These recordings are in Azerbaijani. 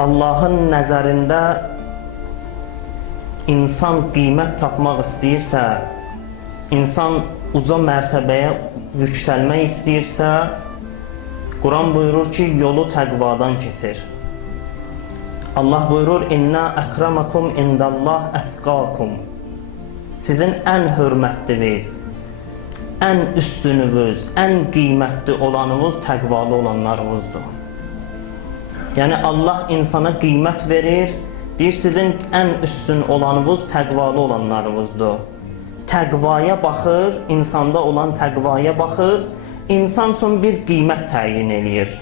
Allahın nəzərində insan qiymət tapmaq istəyirsə, insan uca mərtəbəyə yüksəlmək istəyirsə, Quran buyurur ki, yolu təqvadan keçir. Allah buyurur, İnna əkramakum indallah ətqakum. Sizin ən hörmətliniz, ən üstünüz, ən qiymətli olanınız təqvalı olanlarınızdır. Yəni Allah insana qiymət verir, deyir sizin ən üstün olanınız təqvalı olanlarınızdır. Təqvaya baxır, insanda olan təqvaya baxır, insan üçün bir qiymət təyin eləyir.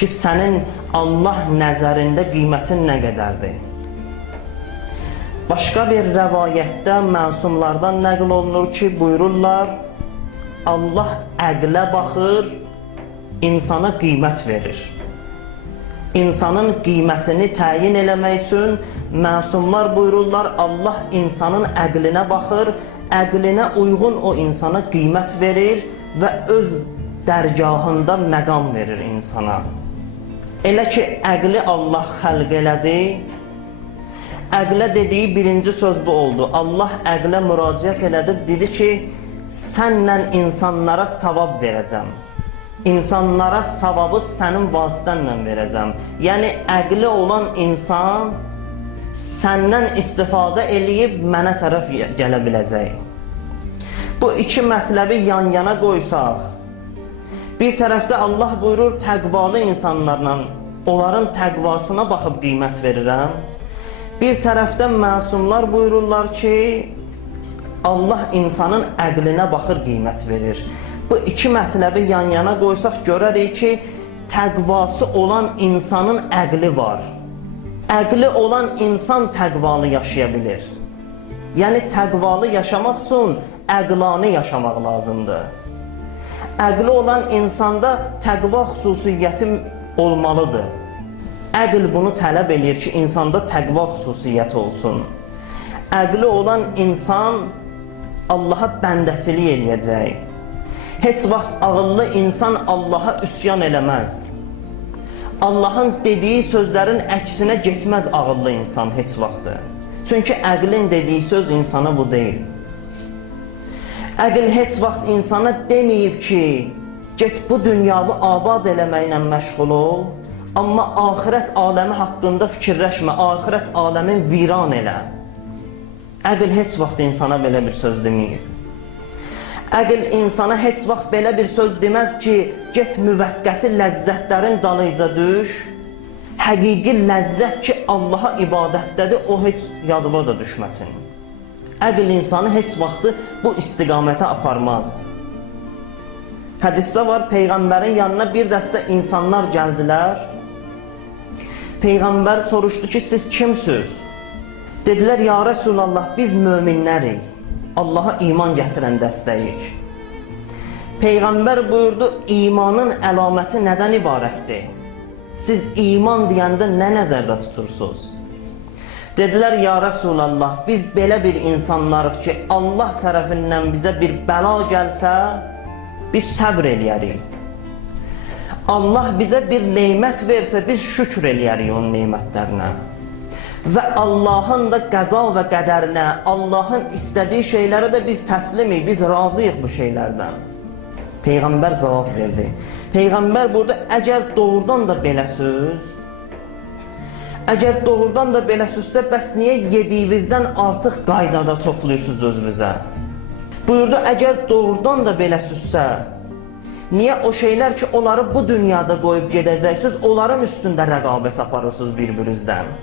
Ki sənin Allah nəzərində qiymətin nə qədərdir? Başqa bir rəvayətdə məsumlardan nəql olunur ki, buyururlar, Allah əqlə baxır, insana qiymət verir. İnsanın qiymətini təyin eləmək üçün məsumlar buyururlar, Allah insanın əqlinə baxır, əqlinə uyğun o insana qiymət verir və öz dərgahında məqam verir insana. Elə ki, əqli Allah xəlq elədi, əqlə dediyi birinci söz bu oldu. Allah əqlə müraciət elədib, dedi ki, sənlə insanlara savab verəcəm. İnsanlara savabı sənin vasitənlə verəcəm. Yəni, əqli olan insan səndən istifadə eləyib mənə tərəf gələ biləcək. Bu iki mətləbi yan-yana qoysaq, bir tərəfdə Allah buyurur, təqvalı insanlarla onların təqvasına baxıb qiymət verirəm. Bir tərəfdə məsumlar buyururlar ki, Allah insanın əqlinə baxır, qiymət verir. Bu iki mətləbi yan-yana qoysaq görərik ki, təqvası olan insanın əqli var. Əqli olan insan təqvalı yaşaya bilir. Yəni, təqvalı yaşamaq üçün əqlani yaşamaq lazımdır. Əqli olan insanda təqva xüsusiyyəti olmalıdır. Əql bunu tələb eləyir ki, insanda təqva xüsusiyyəti olsun. Əqli olan insan Allaha bəndəçilik eləyəcək. Heç vaxt ağıllı insan Allaha üsyan eləməz. Allahın dediyi sözlərin əksinə getməz ağıllı insan heç vaxtı. Çünki əqlin dediyi söz insana bu deyil. Əql heç vaxt insana deməyib ki, get bu dünyavi abad eləməklə məşğul ol, amma axirət aləmi haqqında fikirləşmə, axirət aləmin viran elə. Əql heç vaxt insana belə bir söz deməyib. Əql insana heç vaxt belə bir söz deməz ki, get müvəqqəti ləzzətlərin dalıyca düş, həqiqi ləzzət ki, Allaha ibadətdədir, o heç yadıva da düşməsin. Əql insanı heç vaxtı bu istiqamətə aparmaz. Hədisdə var, Peyğəmbərin yanına bir dəstə insanlar gəldilər. Peyğəmbər soruşdu ki, siz kimsiniz? Dedilər, ya Rəsulallah, biz möminlərik, Allaha iman gətirən dəstəyik. Peyğəmbər buyurdu, imanın əlaməti nədən ibarətdir? Siz iman deyəndə nə nəzərdə tutursunuz? Dedilər, ya Rəsulallah, biz belə bir insanlarıq ki, Allah tərəfindən bizə bir bəla gəlsə, biz səbr eləyərik. Allah bizə bir neymət versə, biz şükür eləyərik onun neymətlərinə. Və Allahın da qəza və qədərinə, Allahın istədiyi şeylərə də biz təslimik, biz razıyıq bu şeylərdən. Peyğəmbər cavab verdi. Peyğəmbər burada, əgər doğrudan da beləsiz, əgər doğrudan da beləsizsə, bəs niyə yediyinizdən artıq qaydada toplayırsınız özünüzə? Buyurdu, əgər doğrudan da beləsizsə, niyə o şeylər ki, onları bu dünyada qoyub gedəcəksiniz, onların üstündə rəqabət aparırsınız bir-birinizdən?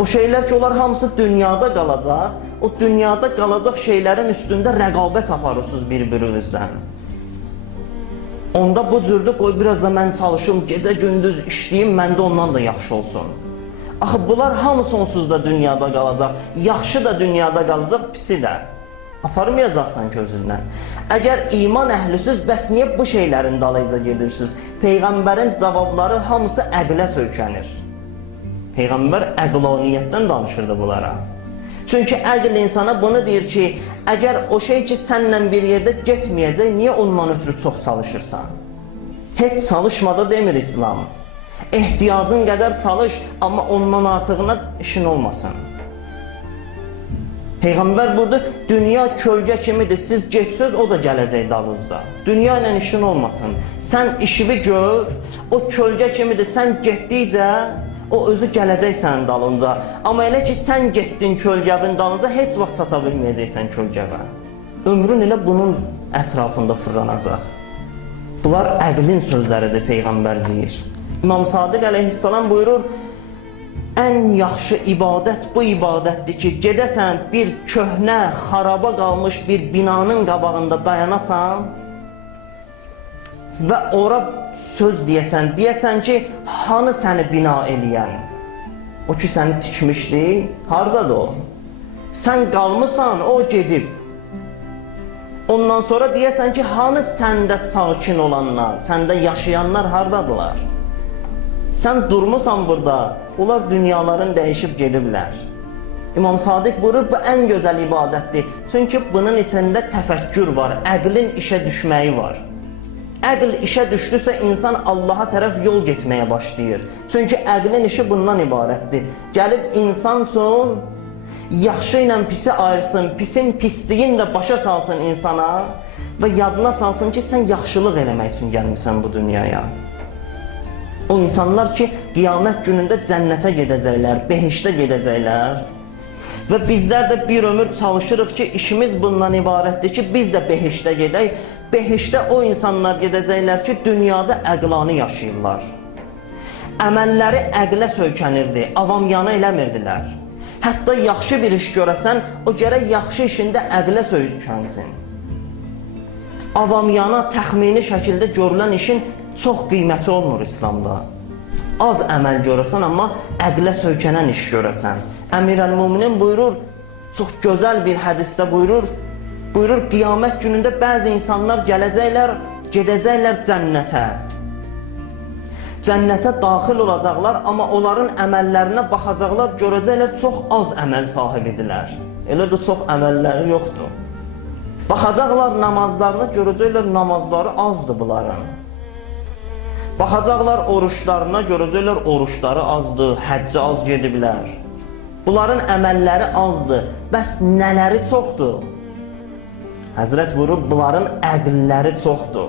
O şeylər ki, onlar hamısı dünyada qalacaq, o dünyada qalacaq şeylərin üstündə rəqabət aparırsınız bir-birinizdən. Onda bu cürdür, qoy biraz da mən çalışım, gecə-gündüz işləyim, məndə ondan da yaxşı olsun. Axı, bunlar hamısı onsuz da dünyada qalacaq, yaxşı da dünyada qalacaq, pisi də. Aparmayacaqsan közündən. Əgər iman əhlisiz, bəs niyə bu şeylərin dalayıca gedirsiniz? Peyğəmbərin cavabları hamısı əqlə söykənir. Peyğəmbər əqlaniyyətdən danışırdı bunlara. Çünki əql insana bunu deyir ki, əgər o şey ki, sənlə bir yerdə getməyəcək, niyə ondan ötürü çox çalışırsan? Heç çalışmada demir İslam. Ehtiyacın qədər çalış, amma ondan artığına işin olmasın. Peyğəmbər burada dünya kölgə kimidir, siz getsiniz, o da gələcək dalınızda. Dünya ilə işin olmasın. Sən işini gör, o kölgə kimidir, sən getdikcə o özü gələcək sənin dalınca. Amma elə ki sən getdin kölgəvin dalınca, heç vaxt çata bilməyəcəksən kölgəvə. Ömrün elə bunun ətrafında fırlanacaq. Bunlar əqlin sözləridir, Peyğəmbər deyir. İmam Sadiq əleyhissalam buyurur, ən yaxşı ibadət bu ibadətdir ki, gedəsən bir köhnə, xaraba qalmış bir binanın qabağında dayanasan və ora söz deyəsən ki, hanı səni bina eləyən? O ki, səni tikmişdi, haradadır o? Sən qalmışsan, o gedib. Ondan sonra deyəsən ki, hanı səndə sakin olanlar, səndə yaşayanlar haradadılar? Sən durmusan burada, onlar dünyaların dəyişib gediblər. İmam Sadiq buyurur, bu ən gözəl ibadətdir. Çünki bunun içində təfəkkür var, əqlin işə düşməyi var. Əql işə düşdüsə, insan Allaha tərəf yol getməyə başlayır. Çünki əqlin işi bundan ibarətdir. Gəlib insan üçün yaxşı ilə pisi ayırsın, pisin pisliyin də başa salsın insana və yadına salsın ki, sən yaxşılıq eləmək üçün gəlmirsən bu dünyaya. O insanlar ki, qiyamət günündə cənnətə gedəcəklər, behiştə gedəcəklər. Və bizlər də bir ömür çalışırıq ki, işimiz bundan ibarətdir ki, biz də behiştə gedək. Behiştə o insanlar gedəcəklər ki, dünyada əqlanı yaşayırlar. Əməlləri əqlə söykənirdi, avamyanı eləmirdilər. Hətta yaxşı bir iş görəsən, o gərək yaxşı işində əqlə söykənsin. Avamyana, təxmini şəkildə görülən işin çox qiyməti olmur İslamda. Az əməl görəsən, amma əqlə söykənən iş görəsən. Əmirəl-Müminin buyurur, çox gözəl bir hədisdə buyurur, qiyamət günündə bəzi insanlar gələcəklər, gedəcəklər cənnətə. Cənnətə daxil olacaqlar, amma onların əməllərinə baxacaqlar, görəcəklər çox az əməl sahibidirlər. Elə də çox əməlləri yoxdur. Baxacaqlar namazlarına, görəcəklər namazları azdır bunların. Baxacaqlar oruçlarına, görəcəklər oruçları azdır, həccə az gediblər. Bunların əməlləri azdır, bəs nələri çoxdur? Həzrət buyurur, bunların əqlləri çoxdur.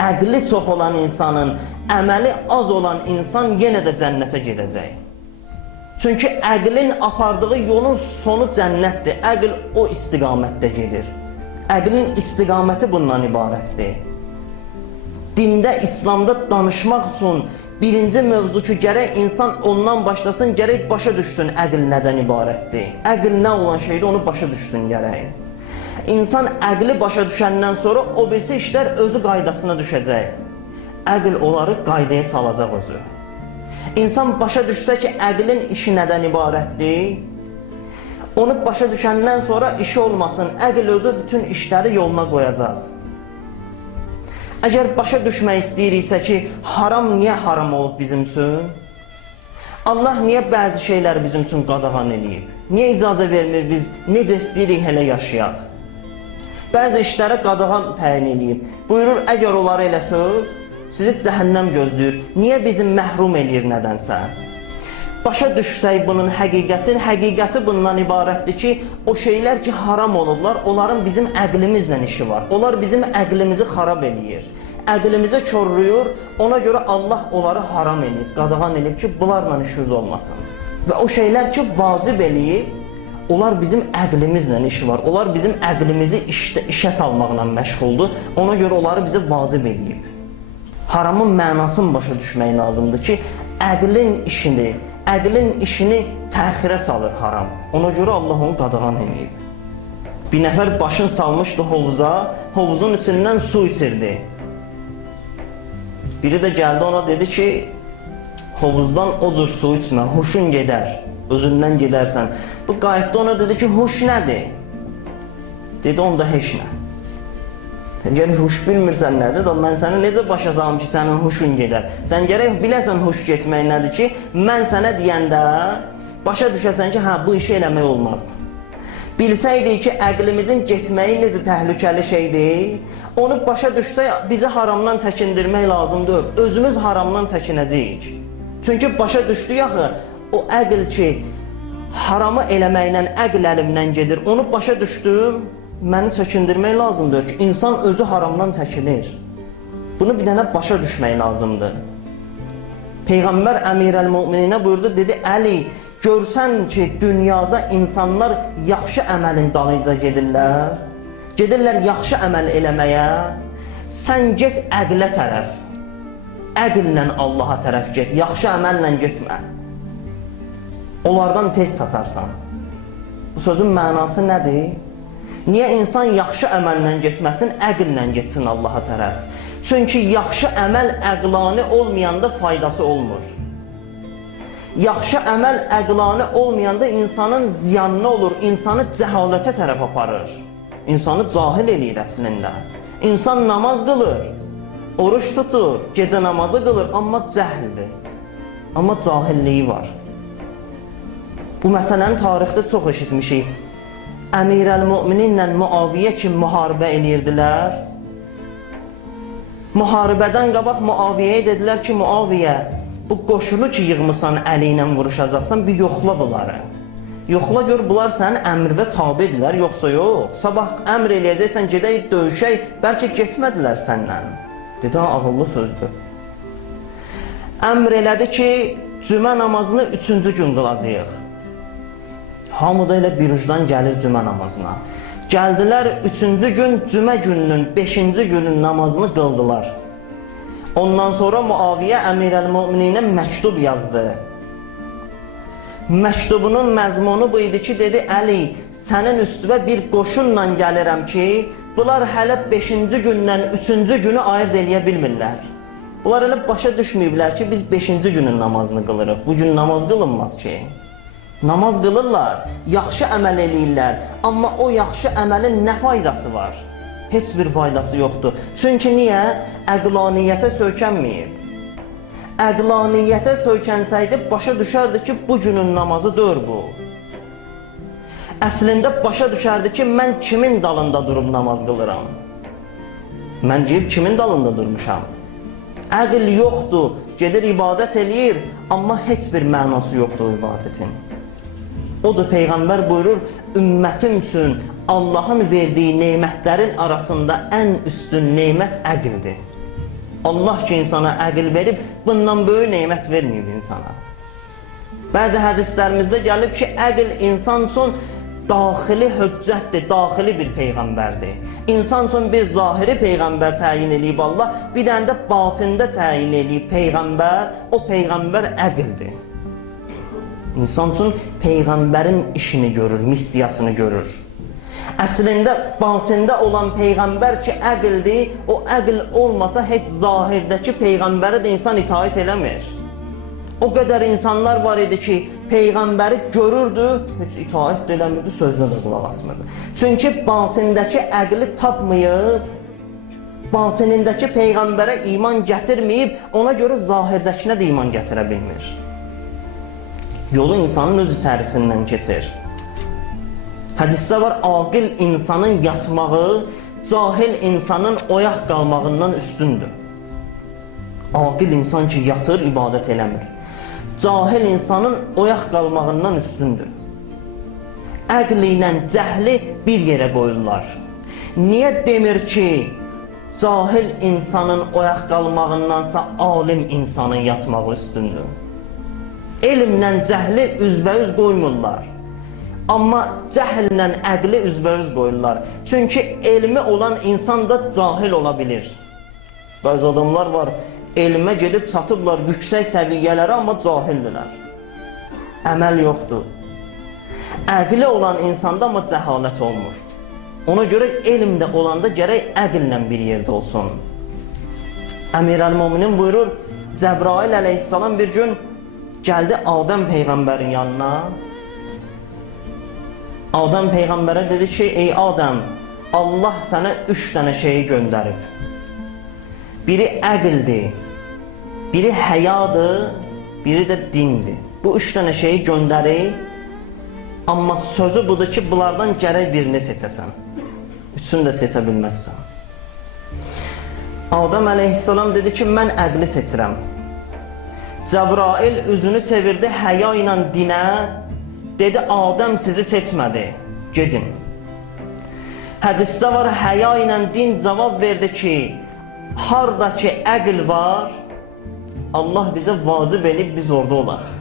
Əqli çox olan insanın, əməli az olan insan yenə də cənnətə gedəcək. Çünki əqlin apardığı yolun sonu cənnətdir, əql o istiqamətdə gedir. Əqlin istiqaməti bundan ibarətdir. Dində, İslamda danışmaq üçün birinci mövzu ki, gərək insan ondan başlasın, gərək başa düşsün əql nədən ibarətdir. Əql nə olan şeydir, onu başa düşsün gərək. İnsan əqli başa düşəndən sonra o birisi işlər özü qaydasına düşəcək. Əql onları qaydaya salacaq özü. İnsan başa düşsə ki, əqlin işi nədən ibarətdir, onu başa düşəndən sonra işi olmasın, əql özü bütün işləri yoluna qoyacaq. Əgər başa düşmək istəyiriksə ki, haram niyə haram olub bizim üçün? Allah niyə bəzi şeyləri bizim üçün qadağan eləyib? Niyə icazə vermir biz necə istəyirik hələ yaşayaq? Bəzi işlərə qadağan təyin eləyib. Buyurur, əgər onları eləsəz, sizi cəhənnəm gözləyir. Niyə bizi məhrum eləyir nədənsə? Başa düşsək bunun həqiqəti bundan ibarətdir ki, o şeylər ki, haram olurlar, onların bizim əqlimizlə işi var. Onlar bizim əqlimizi xarab eləyir. Əqlimizi körlüyür, ona görə Allah onları haram eləyib, qadağan eləyib ki, bunlarla işiniz olmasın. Və o şeylər ki, vacib eləyib, onlar bizim əqlimizlə işi var. Onlar bizim əqlimizi işə salmaqla məşğuldur, ona görə onları bizə vacib eləyib. Haramın mənasını başa düşmək lazımdır ki, əqlin işini təxirə salır haram. Ona görə Allah onu qadağan eləyib. Bir nəfər başını salmışdı hovuza, hovuzun içindən su içirdi. Biri də gəldi ona dedi ki, hovuzdan o cür su içmə, huşun gedər, özündən gedərsən. Bu qayıtdı ona dedi ki, huş nədir? Dedi, onda heç nə. Gərək huş bilmirsən nədir, mən səni necə başa salım ki, sənin huşun gedər. Sən gərək biləsən huş getmək nədir ki, mən sənə deyəndə başa düşəsən ki, hə, bu işi eləmək olmaz. Bilsəydik ki, əqlimizin getməyi necə təhlükəli şeydir, onu başa düşsək, bizi haramdan çəkindirmək lazımdır. Özümüz haramdan çəkinəcəyik. Çünki başa düşdük axı, o əql ki, haramı eləməklə əql əlimdən gedir. Onu başa düşdüm, məni çəkindirmək lazımdır ki, insan özü haramdan çəkinir. Bunu bir dənə başa düşmək lazımdır. Peyğəmbər Əmirəl-Mömininə buyurdu, dedi, Əli, görsən ki, dünyada insanlar yaxşı əməlin dalınca gedirlər, gedirlər yaxşı əməl eləməyə, sən get əqlə tərəf, əqllə Allaha tərəf get, yaxşı əməllə getmə. Onlardan tez çatarsan. Bu sözün mənası nədir? Niyə insan yaxşı əməllə getməsin, əqllə getsin Allaha tərəf? Çünki yaxşı əməl əqlani olmayanda faydası olmur. Yaxşı əməl əqlani olmayanda insanın ziyanına olur, insanı cəhalətə tərəf aparır. İnsanı cahil eləyir əslində. İnsan namaz qılır, oruç tutur, gecə namazı qılır, amma cəhildir. Amma cahilliyi var. Bu məsələni tarixdə çox eşitmişik. Əmirəl-Mömininlə Muaviyyə kimi müharibə eləyirdilər. Müharibədən qabaq Muaviyyəyə dedilər ki, Muaviyyə, bu qoşunu ki yığmısan, əli ilə vuruşacaqsan, bir yoxla bunları. Yoxla gör, bunlar sənin əmr və tabidirlər, yoxsa yox. Sabah əmr eləyəcəksən, gedək, döyüşək, bəlkə getmədilər səndən. Dedi, ağıllı sözdür. Əmr elədi ki, cümə namazını 3-cü gün qılacaq. Hamı da elə bir ucdan gəlir cümə namazına. Gəldilər 3-cü gün, cümə gününün 5-ci günün namazını qıldılar. Ondan sonra Muaviyyə Əmirəl-Mömininə məktub yazdı. Məktubunun məzmunu bu idi ki, dedi, Əli, sənin üstüvə bir qoşunla gəlirəm ki, bunlar hələ 5-ci gündən 3-cü günü ayırt eləyə bilmirlər. Bunlar elə başa düşməyiblər ki, biz 5-ci günün namazını qılırıq. Bugün namaz qılınmaz ki. Namaz qılırlar, yaxşı əməl eləyirlər, amma o yaxşı əməlin nə faydası var? Heç bir faydası yoxdur. Çünki niyə? Əqlaniyyətə söykənməyib. Əqlaniyyətə söykənsəydi, başa düşərdi ki, bu günün namazı deyil bu. Əslində başa düşərdi ki, mən kimin dalında durub namaz qılıram? Mən deyib, kimin dalında durmuşam? Əql yoxdur, gedir ibadət eləyir, amma heç bir mənası yoxdur ibadətin. Odur, Peyğəmbər buyurur, ümmətim üçün Allahın verdiyi neymətlərin arasında ən üstün neymət əqldir. Allah ki, insana əql verib, bundan böyük neymət verməyib insana. Bəzi hədislərimizdə gəlib ki, əql insan üçün daxili höccətdir, daxili bir Peyğəmbərdir. İnsan üçün bir zahiri Peyğəmbər təyin eləyib Allah, bir dənə də batində təyin eləyib Peyğəmbər, o Peyğəmbər əqldir. İnsan üçün Peyğəmbərin işini görür, missiyasını görür. Əslində, batində olan Peyğəmbər ki, əqldir, o əql olmasa heç zahirdəki Peyğəmbərə də insan itaət eləmir. O qədər insanlar var idi ki, Peyğəmbəri görürdü, heç itaət də eləmirdi, sözünə də qulaq asmırdı. Çünki batindəki əqli tapmayıb, batinindəki Peyğəmbərə iman gətirməyib, ona görə zahirdəkinə də iman gətirə bilmir. Yolu insanın öz içərisindən keçir. Hədisdə var, aqil insanın yatmağı, cahil insanın oyaq qalmağından üstündür. Aqil insan ki, yatır, ibadət eləmir. Cahil insanın oyaq qalmağından üstündür. Əqli ilə cəhli bir yerə qoyurlar. Niyə demir ki, cahil insanın oyaq qalmağındansa alim insanın yatmağı üstündür? Elmlə cəhli üzbəüz qoymurlar. Amma cəhillə əqli üzbəüz qoyurlar. Çünki elmi olan insan da cahil ola bilir. Bəzi adamlar var, elmə gedib çatıblar yüksək səviyyələrə, amma cahildilər. Əməl yoxdur. Əqli olan insanda amma cəhalət olmur. Ona görə elmdə olanda gərək əqllə bir yerdə olsun. Əmirəl-Möminin buyurur, Cəbrail əleyhissalam bir gün gəldi Adəm Peyğəmbərin yanına. Adəm Peyğəmbərə dedi ki, ey Adəm, Allah sənə 3 dənə şeyi göndərib. Biri əqldir, biri həyadır, biri də dindir. Bu 3 dənə şeyi göndərib. Amma sözü budur ki, bunlardan gərək birini seçəsən. Üçünü də seçə bilməzsən. Adəm əleyhissalam dedi ki, mən əqli seçirəm. Cəbrail üzünü çevirdi həya ilə dinə, dedi, Adəm sizi seçmədi, gedin. Hədisdə var, həya ilə din cavab verdi ki, haradakı əql var, Allah bizə vacib edib, biz orada olaq.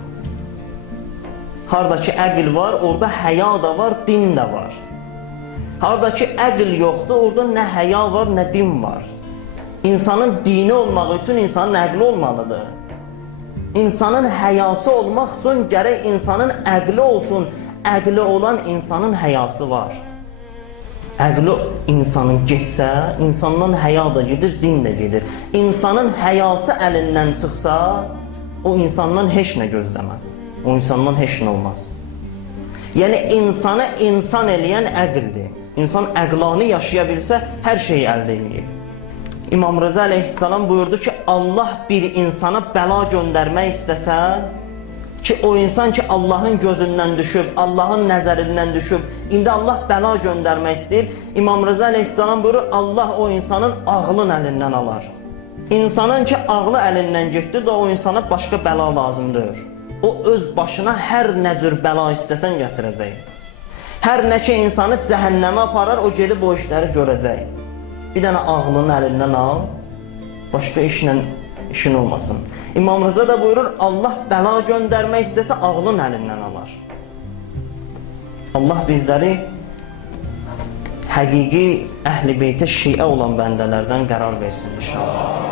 Haradakı əql var, orada həya da var, din də var. Haradakı əql yoxdur, orada nə həya var, nə din var. İnsanın dini olmaq üçün insanın əqli olmalıdır. İnsanın həyası olmaq üçün gərək insanın əqli olsun. Əqli olan insanın həyası var. Əqli insanın getsə, insandan həya da gedir, din də gedir. İnsanın həyası əlindən çıxsa, o insandan heç nə gözləmə. O insandan heç nə olmaz. Yəni insanı insan eləyən əqldir. İnsan əqlanı yaşaya bilsə, hər şeyi əldə edib. İmam Rıza əleyhissalam buyurdu ki, Allah bir insana bəla göndərmək istəsə, ki o insan ki Allahın gözündən düşüb, Allahın nəzərindən düşüb, indi Allah bəla göndərmək istəyir. İmam Rıza əleyhissalam buyurur, Allah o insanın ağlın əlindən alar. İnsanın ki ağlı əlindən getdi də o insana başqa bəla lazımdır. O öz başına hər nə cür bəla istəsən gətirəcək. Hər nə ki insanı cəhənnəmə aparar, o gedib o işləri görəcək. Bir dənə ağlını əlindən al, başqa işlə işin olmasın. İmam Rıza da buyurur, Allah bəla göndərmək istəsə ağlın əlindən alar. Allah bizləri həqiqi əhl-i beytə şiə olan bəndələrdən qərar versin inşallah.